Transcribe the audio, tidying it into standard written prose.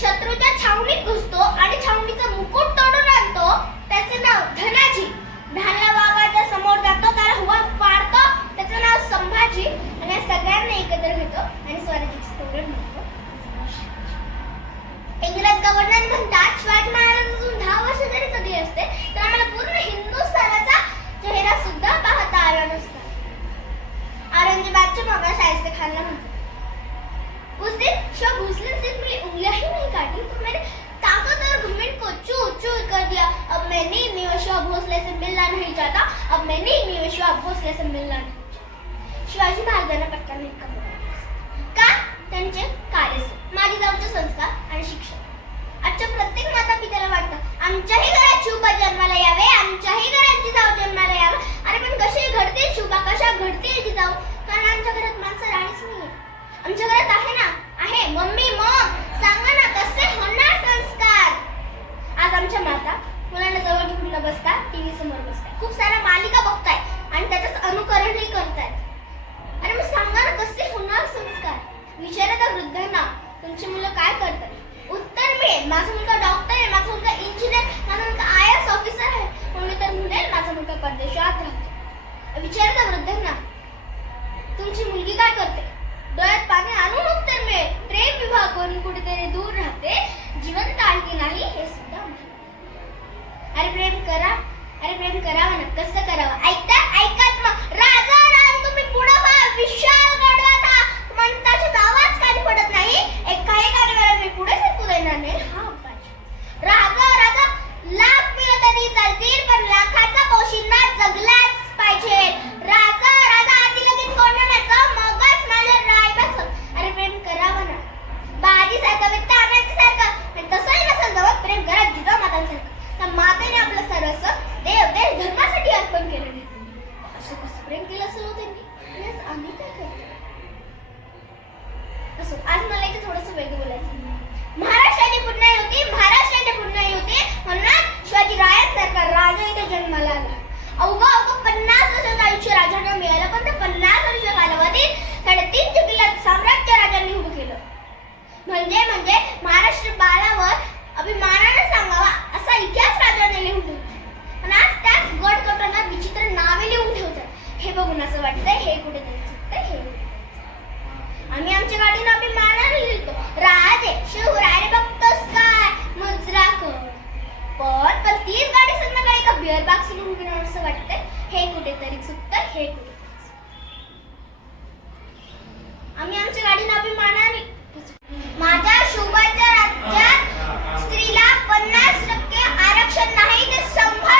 शत्रूच्या छावणीत घुसतो आणि छावणीचा मुकुट तोडून आणतो. त्याचे नाव धनाजी. धान्य वाघाच्या समोर जातो, त्याला हुआ फाडतो, त्याचं नाव संभाजी. आणि या सगळ्यांना एकत्र घेतो आणि स्वराज्याची तोरण म्हणतो. इंग्रज गव्हर्नर म्हणतात शिवाजी महाराज अजून 10 वर्ष जरी जगले असते तर आम्हाला पूर्ण हिंदुस्थानाचा चेहरा सुद्धा पाहता आला नसता. औरंगजेबाचे मौका शाइस्ते खानला म्हणतात, उस दिन जब भोसले ने सिर्फ मेरी उंगलियां ही नहीं काटी तो मेरे ताकत और घमंड को चूर चूर कर दिया. अब मैं नीम शिवा भोसले से मिलना नहीं चाहता. अब मैं नीम शिवा भोसले से मिलना नहीं चाहता. शिवाजी महाराजांना पटकन इतका का त्यांचे कार्य, माझी जाऊचे संस्कार आणि शिक्षण. आजच्या प्रत्येक माता पित्याला वाटतं आमच्याही घरात शिवबा जन्माला यावे, आमच्याही घरात जिजाऊ जन्माला यावे. अरे पण कशी घडते शिवबा, कशा घडते जिजाऊ? कारण आमच्या घरात माणसं राणीच नाहीये. आमच्या घरात आहे ना, आहे मम्मी. मग सांगा ना कसे होणार संस्कार? आज आमच्या माता मुलांना जवळ घेऊन न बसता टीव्ही समोर बसताय, खूप साऱ्या मालिका बघताय आणि त्याचंच अनुकरणही करतायत. अरे मग सांगा ना कसे होणार संस्कार? विचारा त्या वृद्धांना तुमची मुलं काय करतात. उत्तर मिळेल माझा मुलगा डॉक्टर आहे, माझा मुलगा इंजिनियर, माझा मुलगा IAS ऑफिसर आहे. कोणी तर म्हणेल माझा मुलगा परदेशात राहतो. विचारा त्या वृद्धांना तुमची मुलगी काय करते. डोळ्यात पाणी आणून उत्तर मिळेल प्रेम विवाह करून कुठेतरी दूर राहते, जिवंत आहे की नाही हे सुद्धा माहिती. अरे प्रेम करा, अरे प्रेम करावं ना, कसं करावं? ऐकत मग राजा राम तुम्ही पुढं व्हा, विशाल गडवा था म्हणताची आवाज खाली पडत नाही. काही कार्याला मी पुढे सरकू देणार नाही. हा पाहिजे राजा लाख मिळत तरी चालतील पण लाखाचा पोशिंदा जगलाच पाहिजे. राजा आधी लगेच कोणाचं मगच माझ्या रायबाच. अरे प्रेम करावं ना, बाजी सारखं तानाजी सारखं तसंही नसेल जवळ प्रेम करा जिजाऊ मातांसारखं. तर मातेने आपलं सर्वस्व देश धर्मासाठी अर्पण केलं नाही. असं कसं प्रेम केलं असेल त्यांनी? आम्ही काय करतो असो. आज मला इथे थोडंसं वेगळं बोलायचं. महाराष्ट्राची पुन्हा होती म्हणून शिवाजी रायांसारखा राजा इथे जन्माला आला. अवघं 50 वर्षाचं आयुष्य राजांना मिळालं, पण त्या 50 वर्ष कालावधीत 3.5 किल्ल्याचं साम्राज्य राजांनी उभं केलं. म्हणजे महाराष्ट्र बाळावर अभिमानाने सांगावा असा इतिहास राजाने लिहून ठेवला. पण आज त्याच गड कटांना विचित्र नावे लिहून ठेवतात. हे बघून असं वाटतंय हे कुठेतरी चुकतंय, हे कुठेतरी. आम्ही आमच्या गाडीनं अभिमानाने लिहितो राजे शिवराय बघतोस काय मुजरा कर. पण तीच गाडी संध्याकाळी एका बिअर बॉक्स लिहून घेणार असं वाटतंय हे कुठेतरी चुकतंय, हे कुठेतरी. आम्ही आमच्या गाडीनं अभिमानाने माझ्या शोभाच्या राज्यात स्त्रीला 50% आरक्षण नाही ते 100